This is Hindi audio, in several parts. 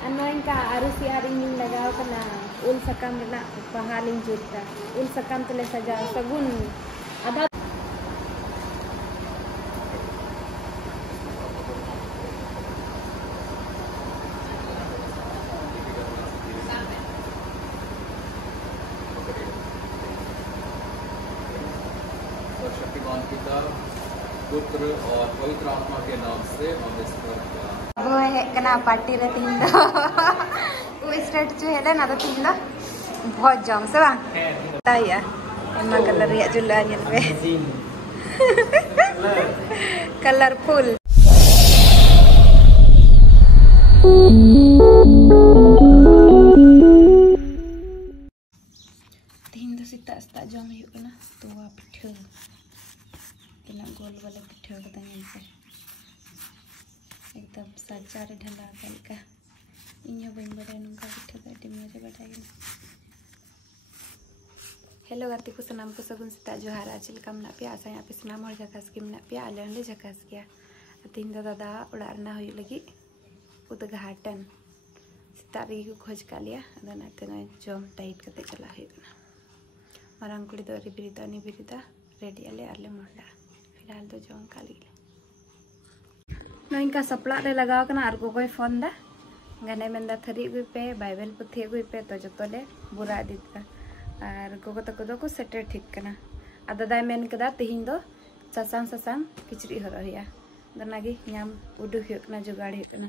Anoin ka arusi aring लगाव कना उल सकम ना पहालिंग जुटा उल सकम तले सजा सगुन आधा शक्तिमान पिता पुत्र और पवित्र आत्मा के नाम से हम इस पर वो है कना पार्टी रे तीन दो वो स्टार्ट जो है ना तो तीन दो बहुत जम से बा ताया एमा कलर या जुला निल पे कलरफुल तीन दो सिता सिता जम हुई कना तो आप पिठा कना गोल वाला पिठा कता निल पे एकदम साचा रे ढला कल का इन्हें बन बड़े नुका पिठा दाटी मेरे बैठाएंगे। हेलो गाती को सनाम को सगुन सिता जोहार आचल कम ना पिया आशा यहाँ पे सनाम और जकास की ना पिया आलंडे जकास किया तीन दादा उड़ारना हुई लगी उद्घाटन सिता री को खोज का लिया अदर नाते ना जम टाइट करते चला है ना मरंग कुड़ी दो रिबिरिता निबिरिता रेडी आले आले मोंडा फिलहाल तो जम का ली ना इनका सपला रे लगाओ कना आर को कोई फोन दा गाने मेंदा थरी गुई पे बाइबल पुथी गुई पे तो जतोले बुरा दिता और गोगो तको दो को सेटर ठीक कना आ दादा मेन कदा तिहिन दो ससांग ससांग किचरी हरो हिया दनागी न्याम उडुक हुई कना जुगाड़ हुई कना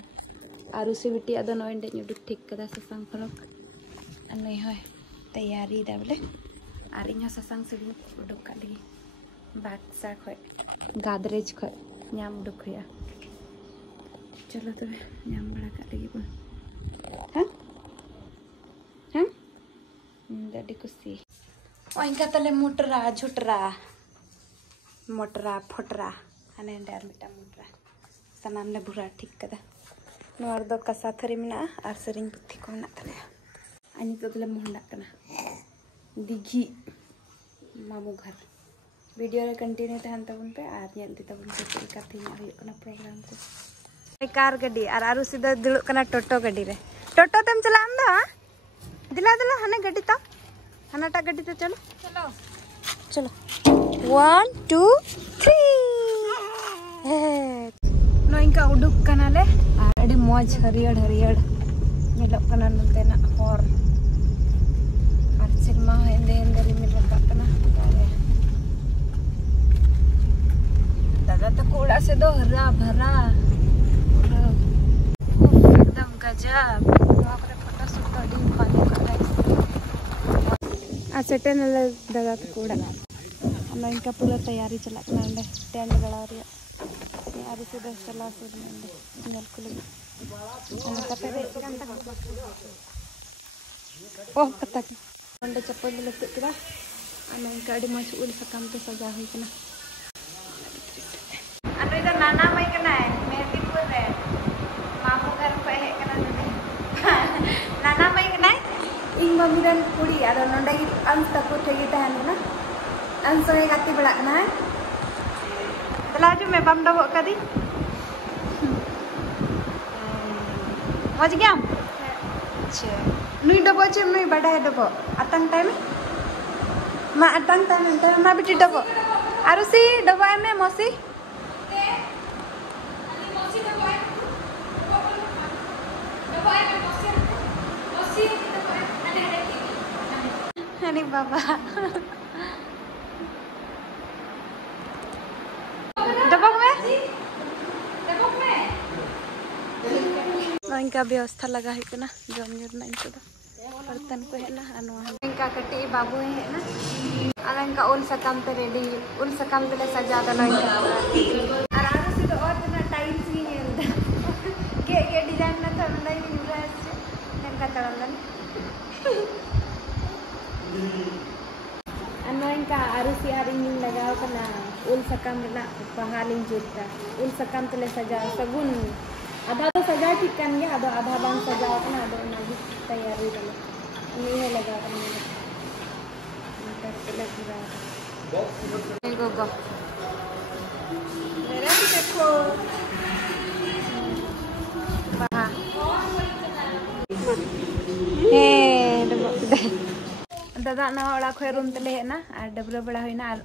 और उसी बिटी आदो नोइंडे उडुक ठीक कदा ससांग फरक अनई होय तैयारी दा बोले और इन्हा ससांग से उडुक का लगी बाक्सा खय गादरेज खय न्याम उडुक हुआ चलो तो न्याम बड़ा का लगी बोल हाँ हाँ दादी कुसी और इनका तले मोटरा झुटरा मोटरा फुटरा अने डार मिटा मोटरा सनाम ने बुरा ठीक कदा नोर दो कसा थरी मिना और सरिंग पुथी को मिना तले अनि तो तले मोहंडा कना दिघी मामू घर वीडियो रे कंटिन्यू तहन तबन पे आर नेल दी तबन पे चलका थी ना हुई कना प्रोग्राम को कार गड्डी और आरु सीधा दुड़ कना टोटो गड्डी रे टोटो तेम चला आंदा दिला दिला हने गड्डी तो हनाटा गड्डी तो चलो चलो चलो 1 2 3 नो इनका उडुक कना ले अड़ी मौज हरियर हरियर मिलो कना नते ना और सिनेमा हेंदे हेंदे रिमिल कना दादा तो कूड़ा से दो हरा भरा एकदम गजब वहाँ पर फोटो शूट तो डी खाने को आ सेटन दादा तो कूड़ा हम इनका पूरा तैयारी चला करना टेंट गड़ा रही तैयारी से 10 चला सुर में नल को लगी हम कते दे ओह कता अंडे चप्पल लेते करा हम इनका अड़ी मच उल सकम पे सजा हुई कना अरे इधर नाना भाई कना है मेहदीपुर रे मामू घर पे है कना नाना भाई कना इन मम्मीरन कुड़ी और नोंडे अंस तक उठेगी तहन ना अंस में गाती बड़ा कना है तलाजू में बम डबो कदी मज गया अच्छा नुई डबो चे नुई बड़ा है डबो अतंग टाइम मा अतंग टाइम ना बिटी डबो आरुसी डबो है में मौसी अरे बाबा डबक में इनका व्यवस्था लगा है ना जम ना इनको बर्तन को है ना इनका कटी बाबू है ना और इनका उल सकम पे रेडी उल सकम पे सजा दो इनका और आगे तो और ना टाइल्स ही है के डिजाइन ना था नहीं मिल रहा है इनका तड़लन अनोइन का आरुसी आरिंग लगाव कना उल सकम ना पहालिंग जुटा उल सकम तले सजा सगुन आधा तो सजा ठीक कन गया आधा बांग सजा कना आधा नगी तैयारी दले नहीं है लगा कना तले पूरा गो गो मेरा भी देखो वहां दादा नवा ओड़ा खो रूम तेले हेना और डबरा बड़ा होइना और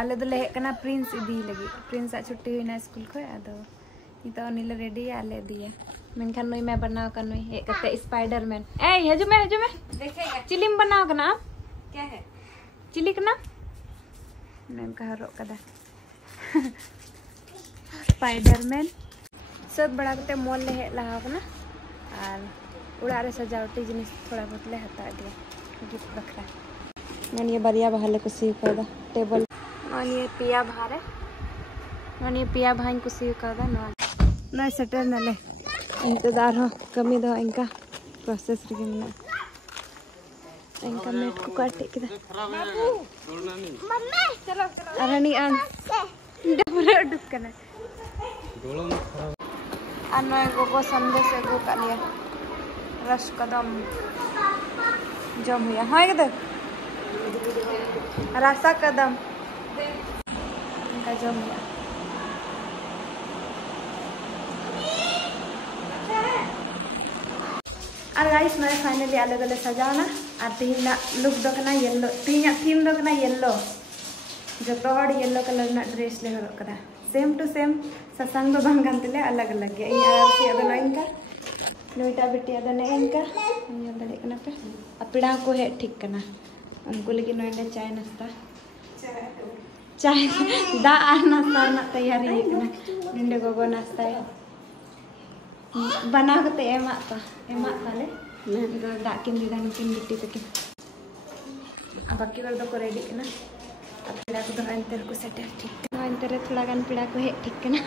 आले दोले हेकना प्रिंस इदी लगी प्रिंस छुट्टी होइना स्कूल खो आदो नितो नीले रेडी आले दिए मेनखान नई मैं बनाव का नई हे कते स्पाइडरमैन ए हजू में देखेगा चिलिम बनाव कना क्या है चिली कना नन का हरो कदा स्पाइडरमैन सब बड़ा कते मॉल ले लहा कना और उड़ा रे सजावटी जिनिस थोड़ा बहुत ले हता दिया गिफ्ट बखरा मन ये बरिया बहाले कुसी कदा टेबल मन ये पिया भारे मन ये पिया भाई कुसी कदा न सेटर नले इंतजार हो कमी दो इनका प्रोसेस रे में इनका मेट को काटे किदा मम्मी चलो अरनी आन डबरे डुक कना गोलो में खराब अन गोगो संदेश एगो का लिया रस कदम जम हुआ हाँ एकदम रास्ता कदम इनका जम हुआ और गाइस मैं फाइनली अलग अलग सजाना और तीन लुक दो कना येलो तीन थीम दो कना येलो जो तो येलो कलर ना ड्रेस ले हरो कदा सेम टू सेम ससंग दो बांग गंतले अलग अलग गया इन आर सी अदो इनका नोइटा बेटी अदो ने इनका ये दले कना पे अपड़ा को है ठीक कना उनको लेकिन नोइले चाय नाश्ता चाय दा आर नाश्ता ना तैयारी है कना निंडे गोगो नाश्ता है बना के एमा ताले दा किन दी दान किन बिटी पे बाकी बार दो को रेडी कना अब पेड़ा को दो अंतर को सेटर ठीक अंतर थोड़ा गान पेड़ा को है ठीक कना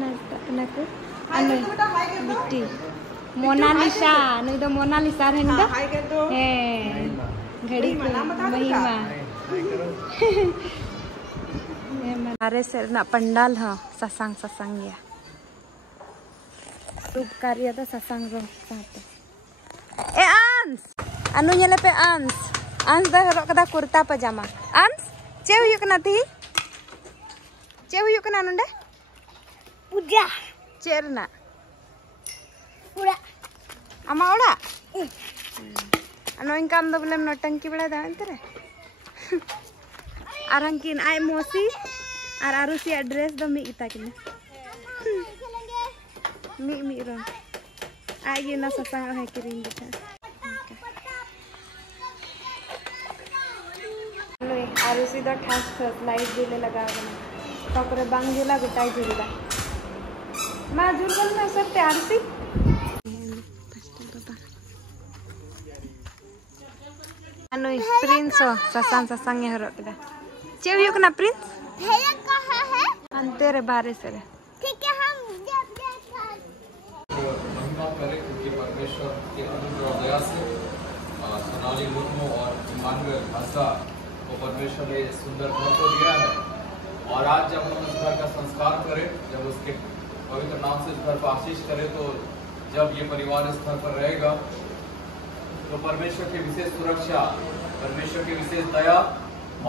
नाश्ता कना को अनु बिटी मोनालिसा नहीं तो मोनालिसा है नहीं तो है घड़ी को महिमा हमारे से ना पंडाल हाँ ससंग या शुभ कार्य तो ससंग रो साथे ए अंश अनु येले पे अंश दा हरो कदा कुर्ता पजामा अंश चे हुयु कना थी चे हुयु कना नंडे पूजा चेरना पूरा अमा ओड़ा अनु इनका हम दो बोले नौटंकी बड़ा दा अंतरे आरंकिन आय मोसी और आरुसी एड्रेस दो मी इता किने मी रो आय ये ना ससंग है किरिंग बेटा लो आरुसी दो ठास लाइट दिले लगा बना तोरे बांग जुला गुटाई जुला मा जुलगल में सब तैयार सी अनु प्रिंस ससंग ये हरो कदा चेव यो कना प्रिंस भेया कहां है अंते रे बारे से रे ठीक है हम महिमा करें क्योंकि परमेश्वर के अनुग्रह और दया से सोनाली मुर्मू और इमानुएल हंसा को परमेश्वर ने सुंदर घर को दिया है और आज जब हम इस घर का संस्कार करें जब उसके पवित्र नाम से इस घर पर आशीष करें तो जब ये परिवार इस घर पर रहेगा तो परमेश्वर की विशेष सुरक्षा परमेश्वर की विशेष दया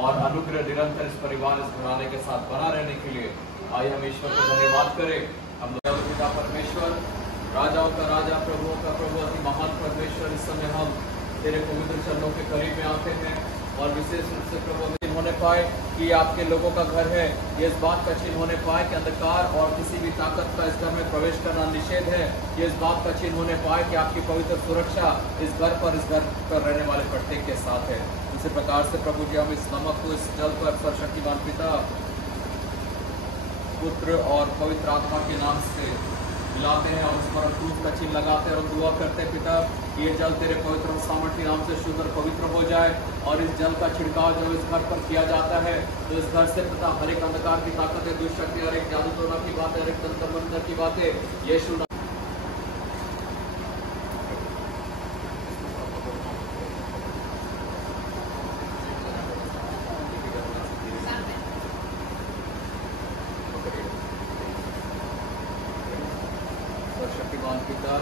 और अनुग्रह निरंतर इस परिवार इस घराने के साथ बना रहने के लिए आइए हम ईश्वर को धन्यवाद करें। हम पिता परमेश्वर राजाओं का राजा प्रभुओं का प्रभु अति महान परमेश्वर इस समय हम तेरे पवित्र चरणों के करीब में आते हैं और विशेष रूप से प्रभु चिन्ह होने पाए कि आपके लोगों का घर है ये इस बात का चिन्ह होने पाए कि अंधकार और किसी भी ताकत का इस घर में प्रवेश करना निषेध है ये इस बात का चिन्ह होने पाए कि आपकी पवित्र सुरक्षा इस घर पर रहने वाले प्रत्येक के साथ है। इसी प्रकार से प्रभु जी हम इस नमक को इस जल पर सर्वशक्तिमान पिता पुत्र और पवित्र आत्मा के नाम से मिलाते हैं और उस पर क्रूस का चिन्ह लगाते हैं और दुआ करते हैं पिता ये जल तेरे पवित्र और सामर्थ्य नाम से शुद्ध और पवित्र हो जाए और इस जल का छिड़काव जब इस घर पर किया जाता है तो इस घर से पिता हर एक अंधकार की ताकत है दुष्शक्ति हर एक जादू टोना की बात है हर एक तंत्र मंत्र की बात है यीशु शक्तिमान पिता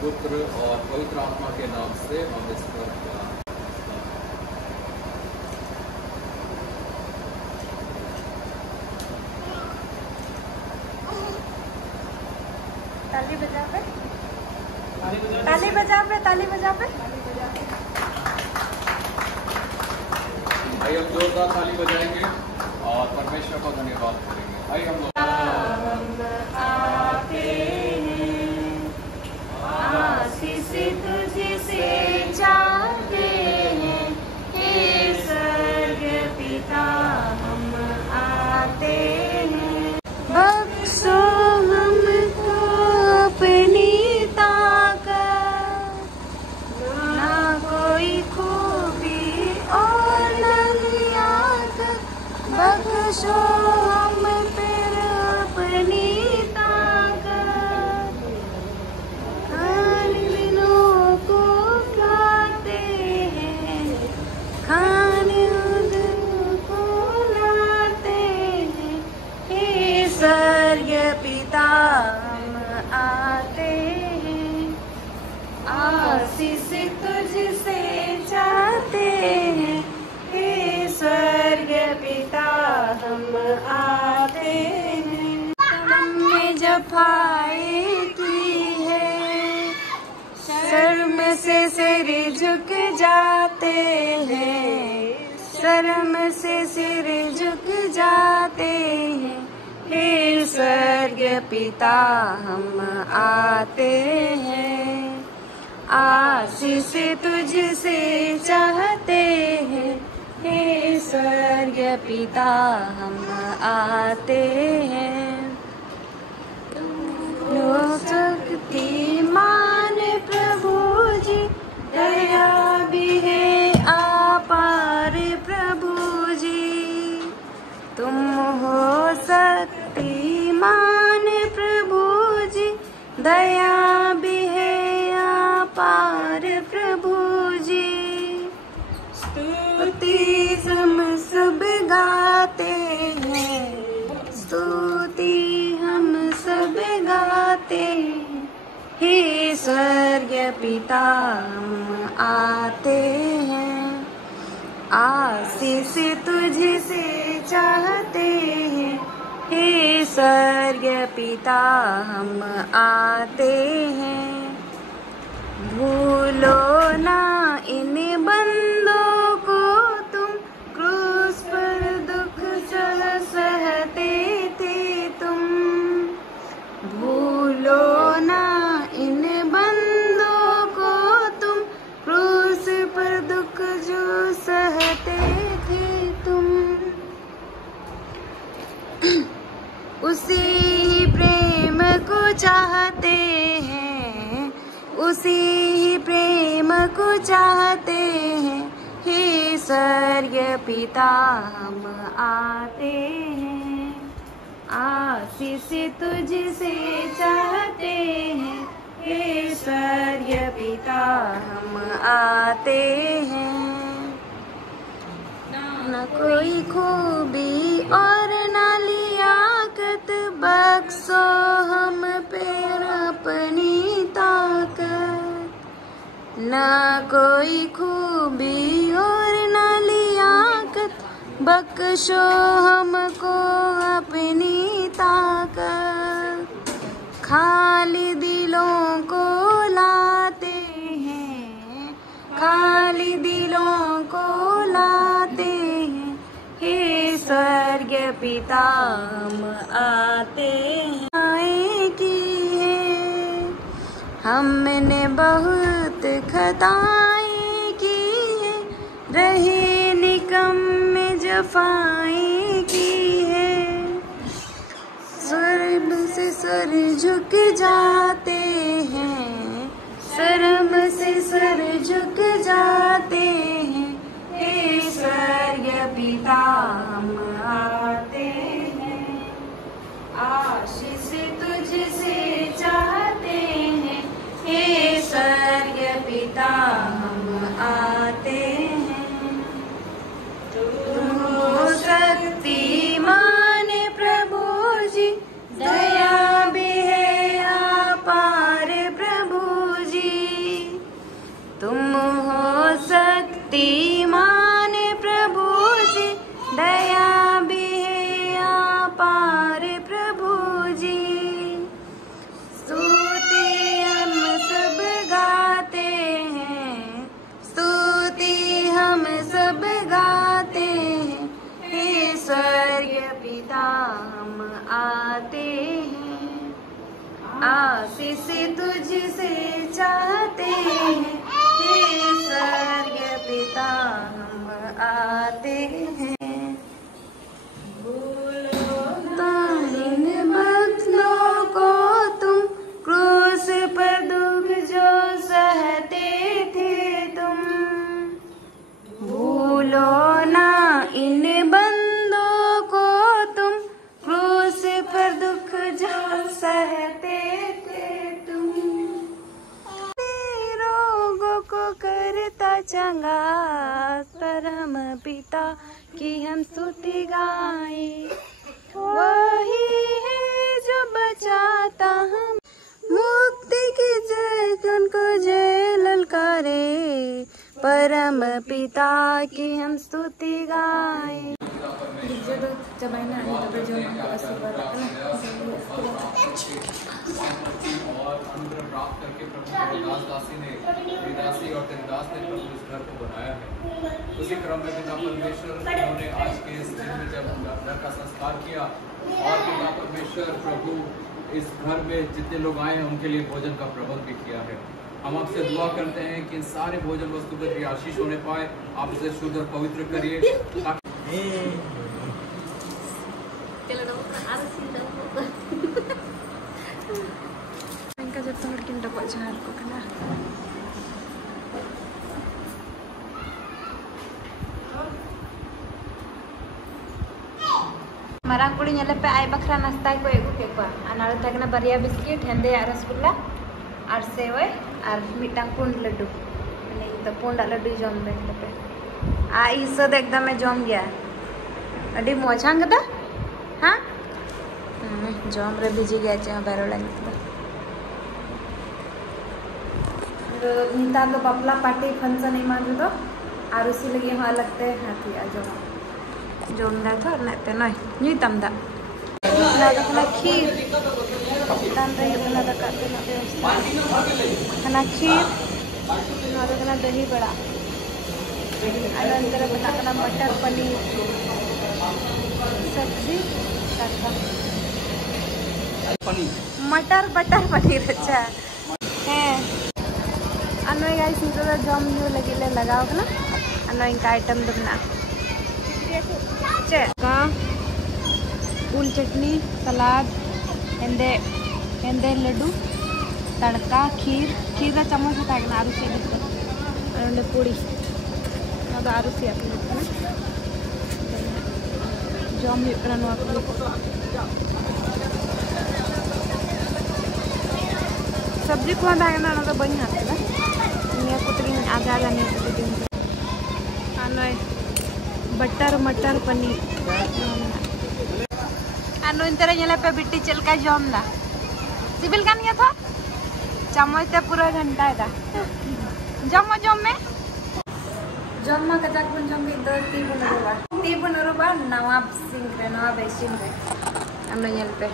पुत्र और पवित्र आत्मा के नाम से हम इस पर ताली बजा पे ताली बजा पे, ताली बजा पे। भाई हम जोरदार ताली बजाएंगे और परमेश्वर को धन्यवाद करेंगे। भाई हम लोग आशीष तुझसे चाहते हैं, हे स्वर्ग पिता हम आते हैं। बख्शो हमको अपनी ताकत, ना कोई खूबी और न लियाकत। बख्शो हम पर अपनी ताकत, खाने दिलों को खाते हैं, खाने दिलों को लाते हैं। हे स्वर्ग पिता हम आते हैं, आशीष तुझसे चाहते हैं। हे स्वर्ग पिता हम आते हैं। हमने जफाई की है, शर्म से सिर झुक जाते हैं, शर्म से सिर झुक जाते हैं। हे स्वर्ग पिता हम आते हैं, आशीष तुझसे चाहते हैं। हे स्वर्ग पिता हम आते हैं। शक्तिमान प्रभु जी, दया भी है अपार प्रभु जी। तुम हो शक्तिमान प्रभु जी, दया भी है अपार प्रभु जी। स्तुति हम सब गाते हैं, स्तुति हम सब गाते हैं। हे स्वर्ग पिता हम आते हैं, आशीष तुझसे चाहते हैं। हे स्वर्ग पिता हम आते हैं। भूलो ना इन बंदों को, तुम क्रूस पर दुख सहते थे तुम। भूलो ना इन बंदों को, तुम क्रूस पर दुख जो सहते थे तुम। उसी ही प्रेम को चाहते हैं, उसी ही प्रेम को चाहते हैं। हे स्वर्ग पिता हम आते हैं, आशीष तुझसे चाहते हैं। हे स्वर्ग पिता हम आते हैं। न कोई खूबी और न लियाकत, बख्शो हम पर अपनी ताकत। न कोई खूबी और न लियाकत, बख्शो हमको अपनी ताकत। खाली दिलों को लाते हैं, खाली दिलों को लाते हैं। हे स्वर्ग पिता हम आते हैं। की है हमने बहुत खताएं की है, रहे निकम्मे जफाएं की है। शर्म से सर झुक जाते हैं, शर्म से सर झुक जाते हैं। हे स्वर्ग पिता हम आते हैं, आशीष तुझसे चाहते हैं। हे स्वर्ग पिता हम आते हैं। तुम हो शक्तिमान प्रभु जी, दया भी है अपार तुझसे चाहते हैं, हे स्वर्ग पिता हम आते हैं। इन बदलों को तुम क्रूस पर दुख जो सहते थे तुम, भूलो ना इन बंदों को तुम क्रूस पर दुख जो सहते थे तुम। रोगों को करता चंगा परम पिता की हम स्तुति गाए, वही है जो बचाता हम मुक्ति की जगन को जय ललकारे, परम पिता की हम स्तुति गाए। और अनुग्रह प्राप्त करके प्रभु दास दासी ने दासी और तेरे दास ने प्रभु इस घर को बनाया है। उसी क्रम में पिता परमेश्वर उन्होंने आज के इस दिन में जब घर का संस्कार किया और पिता परमेश्वर प्रभु इस घर में जितने लोग आए हैं उनके लिए भोजन का प्रबंध भी किया है। हम आपसे दुआ करते हैं कि इन सारे भोजन वस्तु पर भी आशीष होने पाए। आप इसे शुद्ध और पवित्र करिए इनका जब तक किन डबल झाड़ को कना मारांग कुड़ी नेले पे आय बखरा नाश्ता को एगु के को अनार तकना बरिया बिस्किट हेंदे रसगुल्ला और सेवई और मिटांग पुंड लड्डू नहीं तो पुंड लड्डू जम बेन पे आ इस एकदम में जम गया अडी मोछांग दा हां जम रे बिजी गया चे बेरोला नीता तो बापला पार्टी फंक्शन नहीं मान दो और उसी लगे वहाँ लगते हैं हाथी आ जो जोमदा था नते नहीं न्यू तमदा ना तो ना खीर दान रही अपना तो करते ना व्यवस्था ना खीर ना तो ना दही बड़ा अनंतर बता अपना मटर पनीर सब्जी मटर बटर पनीर अच्छा है अन्य गाइस नितो तो जम न्यू लगे लगाओ ना अन्य इनका आइटम दुगना का फूल चटनी सलाद हेंदे हेंदे लड्डू तड़का खीर खीर का चम्मच उठाना आरु से और पूड़ी ना तो आरु से अपने जम करना सब्जी को ना तो बनी हाथ ना कुतरी आधा आधा नहीं बटर मटर पनीर अनु इन तरह ये पे बिट्टी चल का जम ला सिबिल का नहीं था चम्मच ते पूरा घंटा था जम जम में जम मा कजाक बन जम के दो ती बन रोबा नवाब सिंह रे नवाब बेसिन रे हम ये पे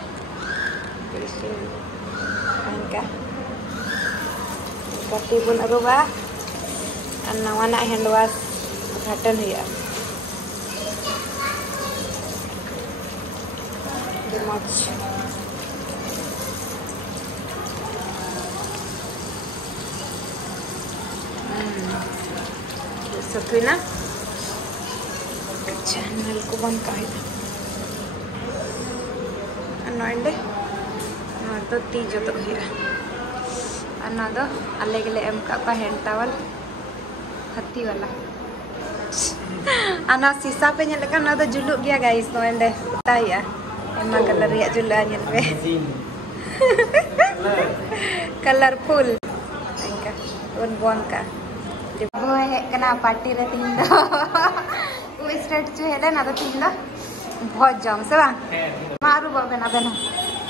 इनका ती बन रोबा नवा ना हैंड वाश घाटन हुआ much सब ना चैनल को बंद कर दे तो तीजो तो हुआ दो अले गले एम का हैंड टावल हत्ती वाला अना शीशा पे नेलका ना तो जुलुक गया गाइस तो एंडे ताया एमा कलर या जुला नेल पे कलरफुल इनका वन बोन का वो है कना पार्टी रे तीन दो वो स्ट्रेट जो है ना तो तीन दो बहुत जाम से बा मारू बाबे ना बना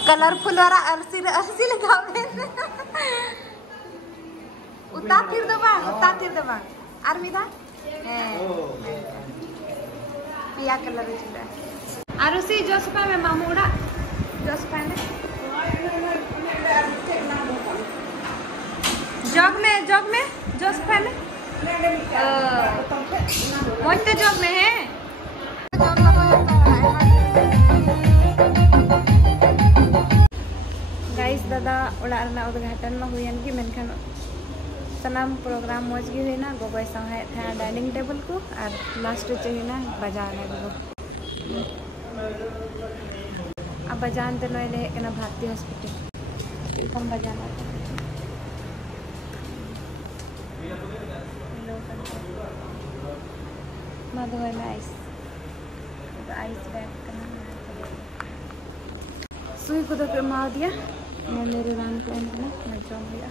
कलरफुल वाला अरसी लगा बे उता तीर दो बा आरमीदा पिया कलर जुला आरुसी जोसपा में मामूड़ा जोसपा में जग में जोसपा में मोटे जग में है गाइस दादा उड़ा उद्घाटन में हुईन की मेनखान सनाम प्रोग्राम मौज गे हुईना गोगोय संगे था डाइनिंग टेबल को और लास्ट चाहिए बजाने को अब बजान ते नोय ले केना भारतीय हॉस्पिटल कम बजाना मधुबन में आइस बैग करना सुई को तो मार दिया मैं मेरे रान को मैं जम गया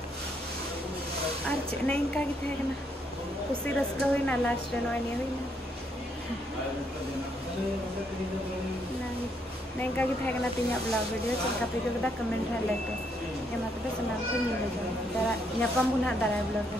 और चेन्नई इनका की थे ना खुशी रस्का हुई ना लास्ट ट्रेन वाली हुई ना नहीं इनका की थे ना तीन ब्लॉग वीडियो चल का पे बता कमेंट है लेके ये मतलब सनाम को मिल जाए जरा यपम बुना दरा ब्लॉग